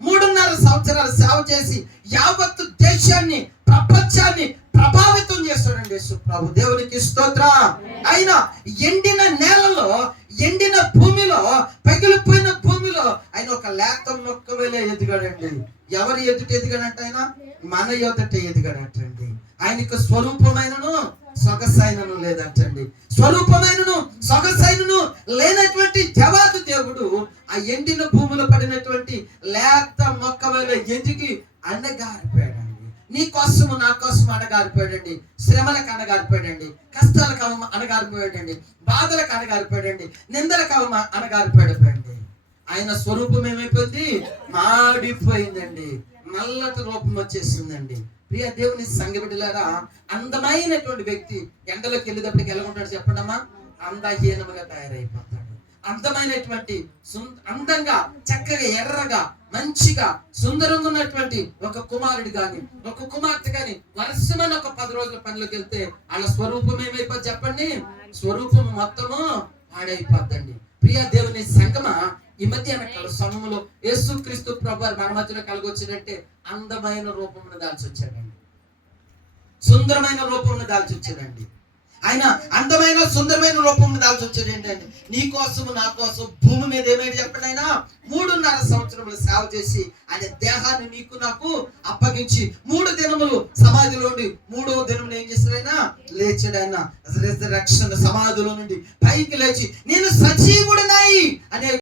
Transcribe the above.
మూడున్నర సంవత్సరాలు సేవ చేసి యావత్ దేశాన్ని ప్రపంచాన్ని ప్రభావితం చేస్తాడండి ప్రభు. దేవునికి స్తోత్ర. ఆయన ఎండిన నేలలో ఎండిన భూమిలో పగిలిపోయిన భూమిలో ఆయన ఒక లేత మొక్క వేలే ఎదిగాడండి. ఎవరు ఎదుట ఎదిగాడంట ఆయన? మన ఎదుట ఎదిగాడంటండి. ఆయనకు స్వరూపమైనను సొగసైనను లేదంటండి. స్వరూపమైనను సొగసైనను లేనటువంటి జవాదు దేవుడు ఆ ఎండిన భూమి పడినటువంటి లేత మొక్క వల్ల ఎదిగి అండగారిపోయాడండి నీ కోసము నా కోసం అనగారిపోయాడండి శ్రమలకు అనగారిపోయాడండి కష్టాలకు అవ- అనగారిపోయాడండి బాధలకు అనగారిపోయాడండి నిందలకు అవ- అనగారిపోయాడండి ఆయన స్వరూపం ఏమైపోయింది? మాడిపోయిందండి. నల్లటి రూపం వచ్చేసిందండి. ప్రియ దేవుని సంగబిడ్డలారా అందమైనటువంటి వ్యక్తి ఎండలోకి వెళ్ళేటప్పటికి ఎలా ఉంటాడు చెప్పండమ్మా? అందహీనముగా తయారైపోతాడు. అందమైనటువంటి అందంగా చక్కగా ఎర్రగా మంచిగా సుందరంగా ఉన్నటువంటి ఒక కుమారుడు గాని ఒక కుమార్తె గాని వరుసమైన ఒక పది రోజుల పనిలోకి వెళ్తే వాళ్ళ స్వరూపం ఏమైపోతుంది చెప్పండి? స్వరూపం మొత్తము పాడైపోద్దండి. ప్రియ దేవుని సంగమ ఈ మధ్య వెనకాల సమయంలో యేసుక్రీస్తు ప్రభు మన మధ్యలో కలిగొచ్చాడంటే అందమైన రూపమును దాల్చి వచ్చాడండి సుందరమైన రూపమును దాల్చి వచ్చాడండి ఆయన అందమైన సుందరమైన రూపం దాల్చి వచ్చాడు ఏంటండి నీ కోసము నా కోసం భూమి మీద ఏమైనా చెప్పండి ఆయన? మూడున్నర సంవత్సరములు సేవ చేసి ఆయన దేహాన్ని నీకు నాకు అప్పగించి మూడు దినములు సమాధిలో నుండి మూడో దినములు ఏం చేశాడు ఆయన? లేచాడు ఆయన. రక్షణ సమాధిలో నుండి పైకి లేచి నేను సజీవుడినాయి అనే